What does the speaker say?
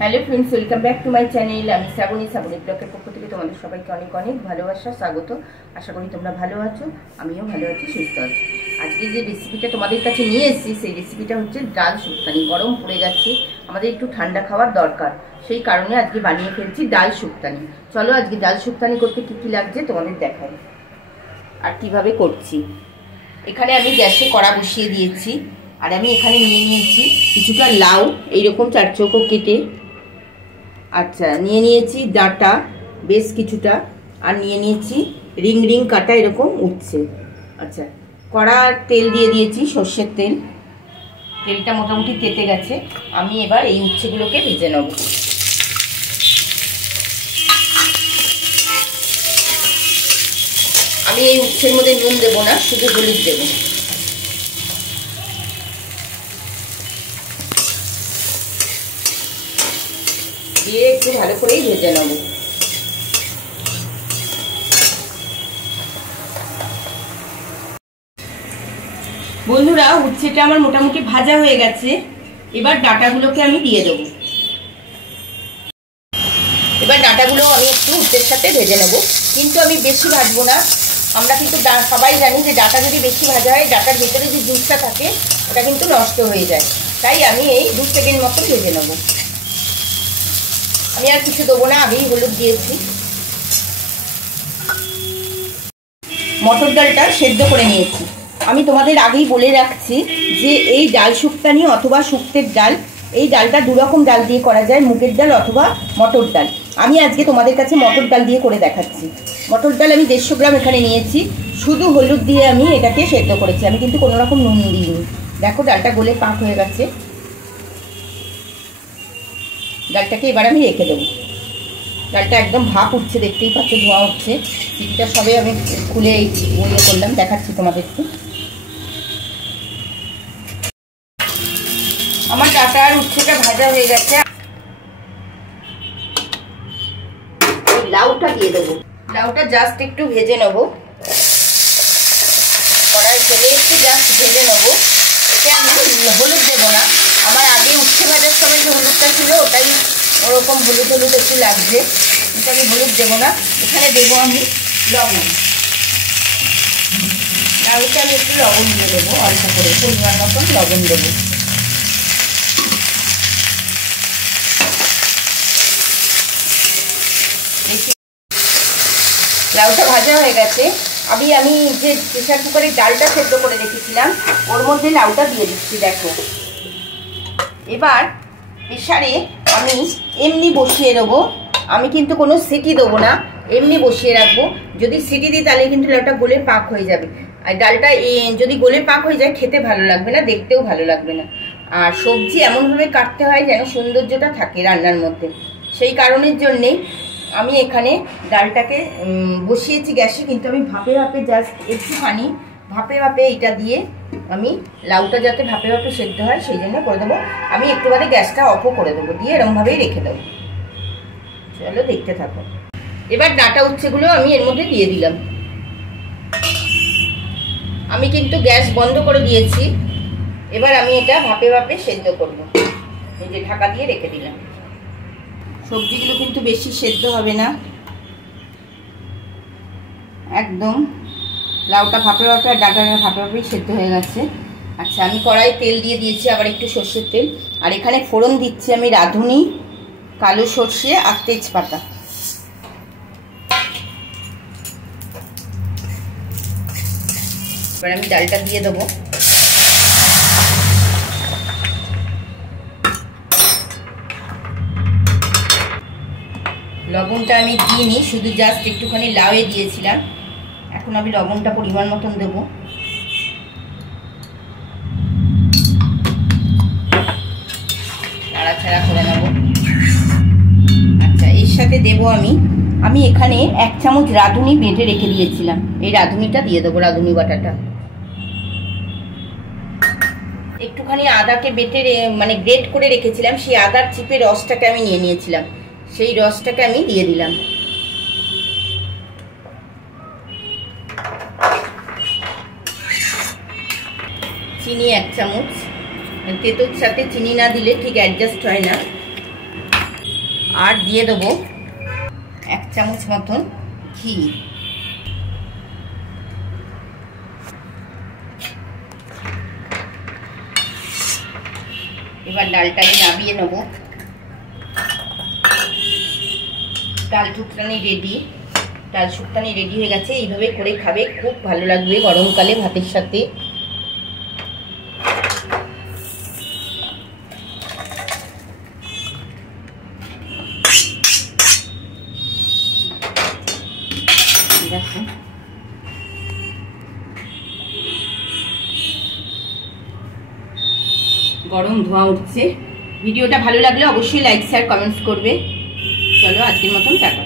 Hello friends, welcome back to my channel. আমি শ্রাবণী ব্লগের পক্ষ থেকে তোমাদের সবাইকে অনেক অনেক ভালোবাসা, স্বাগত। আশা করি তোমরা ভালো আছো, আমিও ভালো আছি, সুস্থ আছি। আজকে যে রেসিপিটা তোমাদের কাছে নিয়ে এসেছি, সেই রেসিপিটা হচ্ছে ডাল শুক্তানি। গরম পড়ে যাচ্ছে, আমাদের একটু ঠান্ডা খাওয়ার দরকার, সেই কারণে আজকে বানিয়ে ফেলছি ডাল শুক্তানি। চলো আজকে ডাল শুক্তানি করতে কী কী লাগছে তোমাদের দেখাই আর কিভাবে করছি। এখানে আমি গ্যাসে কড়া বসিয়ে দিয়েছি, আর আমি এখানে নিয়ে নিয়েছি কিছুটা লাউ, এইরকম চার চৌকো কেটে। আচ্ছা, নিয়ে নিয়েছি ডাঁটা বেশ কিছুটা, আর নিয়ে নিয়েছি রিং রিং কাটা এরকম উচ্ছে। আচ্ছা, কড়া তেল দিয়ে দিয়েছি, সর্ষের তেল। তেলটা মোটামুটি তেতে গেছে, আমি এবার এই উচ্ছেগুলোকে ভেজে নেব। আমি এই উচ্ছের মধ্যে নুন দেবো না, শুধু হলুদ দেবো। দিয়ে একটু ভালো করেই ভেজে নেব। বন্ধুরা, উচ্ছেটা আমার মোটামুটি ভাজা হয়ে গেছে, এবার ডাঁটাগুলোকে আমি দিয়ে দেবো। এবার ডাঁটাগুলো আমি একটু উচ্ছের সাথে ভেজে নেব, কিন্তু আমি বেশি ভাজবো না। আমরা কিন্তু সবাই জানি যে ডাঁটা যদি বেশি ভাজা হয়, ডাঁটার ভেতরে যে জুসটা থাকে ওটা কিন্তু নষ্ট হয়ে যায়। তাই আমি এই 2 সেকেন্ড মতো ভেজে নেব। আমি আর কিছু দেবো না, আগেই হলুদ দিয়েছি। মটর ডালটা সেদ্ধ করে নিয়েছি। আমি তোমাদের আগেই বলে রাখছি যে এই ডাল শুক্তানি অথবা শুক্তের ডাল, এই ডালটা 2 রকম ডাল দিয়ে করা যায়, মুগের ডাল অথবা মটর ডাল। আমি আজকে তোমাদের কাছে মটর ডাল দিয়ে করে দেখাচ্ছি। মটর ডাল আমি 150 গ্রাম এখানে নিয়েছি, শুধু হলুদ দিয়ে আমি এটাকে সেদ্ধ করেছি, আমি কিন্তু কোনো রকম নুন দিইনি। দেখো ডালটা গলে পাক হয়ে গেছে। ডালটাকে এবার আমি রেখে দেবো। ডালটা একদম ভাপ উঠছে, দেখতেই পাচ্ছ, ধোঁয়া উঠছে। চিনিটা সবে আমি খুলে ইয়ে করলাম, দেখাচ্ছি তোমাদের একটু। আমার ডাঁটা আর উচ্ছেটা ভাজা হয়ে গেছে। লাউটা দিয়ে দেবো। লাউটা জাস্ট একটু ভেজে নেবো, কড়াই তেলে একটু জাস্ট ভেজে নেবো। এতে আমি হলুদ দেবো না। আমার আগে উচ্ছে ভাজার সময় যে হলুদটা ছিল ওটাই ওরকম হলুদ হলুদ একটু লাগছে, কিন্তু আমি হলুদ দেবো না। এখানে দেবো আমি লবণ। লাউতে আমি একটু লবণ দিয়ে দেবো, অল্প করে পরিমাণ মতন লবণ দেবো। লাউটা ভাজা হয়ে গেছে। আমি যে প্রেসার কুকারে ডালটা সেদ্ধ করে রেখেছিলাম ওর মধ্যে লাউটা দিয়ে দিচ্ছি। দেখো, এবার প্রেসারে আমি এমনি বসিয়ে দেবো। আমি কিন্তু কোনো সিটি দেবো না, এমনি বসিয়ে রাখবো। যদি সিটি দিই তাহলে কিন্তু লাউটা গলে পাক হয়ে যাবে, আর ডালটা যদি গলে পাক হয়ে যায় খেতে ভালো লাগবে না, দেখতেও ভালো লাগবে না। আর সবজি এমনভাবে কাটতে হয় যেন সৌন্দর্যটা থাকে রান্নার মধ্যে। সেই কারণের জন্যেই আমি এখানে ডালটাকে বসিয়েছি গ্যাসে, কিন্তু আমি ভাপে ভাপে জাস্ট একটুখানি ভাপে ভাপে এটা দিয়ে আমি লাউটা যাতে ভাপে ভাপে সেদ্ধ হয় সেই জন্য করে দেবো। আমি একটু বাদে গ্যাসটা অফও করে দেবো, দিয়ে এরমভাবেই রেখে দেবো। চলো দেখতে থাকো। এবার ডাঁটা উচ্ছেগুলো আমি এর মধ্যে দিয়ে দিলাম। আমি কিন্তু গ্যাস বন্ধ করে দিয়েছি। এবার আমি এটা ভাপে ভাপে সেদ্ধ করবো, এই যে ঢাকা দিয়ে রেখে দিলাম। সবজিগুলো কিন্তু বেশি সেদ্ধ হবে না, একদম লাউটা ভাপে ভাপে আর ডাঁটাটা ভাপে ভাপেই সেদ্ধ হয়ে গেছে। আচ্ছা, আমি কড়াই তেল দিয়ে দিয়েছি, আবার একটু সর্ষের তেল, আর এখানে ফোড়ন দিচ্ছি আমি রাঁধুনি, কালো সর্ষে আর তেজপাতা। এবার আমি ডালটা দিয়ে দেবো। লবণটা আমি দিইনি, শুধু জাস্ট একটুখানি লাউয়ে দিয়েছিলাম। এখন আমি লবণটা পরিমাণ মতন দেবো। নাড়াচাড়া করে নেব। আচ্ছা, এর সাথে দেবো আমি এখানে 1 চামচ রাঁধুনি বেটে রেখে দিয়েছিলাম, এই রাঁধুনিটা দিয়ে দেবো, রাঁধুনি বাটাটা। একটুখানি আদাকে বেটে মানে গ্রেট করে রেখেছিলাম, সেই আদার চিপে রসটাকে আমি নিয়ে নিয়েছিলাম, সেই রসটাকে আমি দিয়ে দিলাম। চিনি 1 চামচ, তেতোর সাথে চিনি না দিলে ঠিক অ্যাডজাস্ট হয় না। আর দিয়ে দেবো 1 চামচ মতন ঘি। এবার ডালটাকে নামিয়ে নেব। ডাল শুকনানি রেডি। ডাল শুকনানি রেডি হয়ে গেছে। এইভাবে করে খাবে, খুব ভালো লাগবে গরমকালে ভাতের সাথে। গরম ধোঁয়া উঠছে। ভিডিওটা ভালো লাগলে অবশ্যই লাইক শেয়ার কমেন্টস করবে। চলো আজকের মতন টাটা।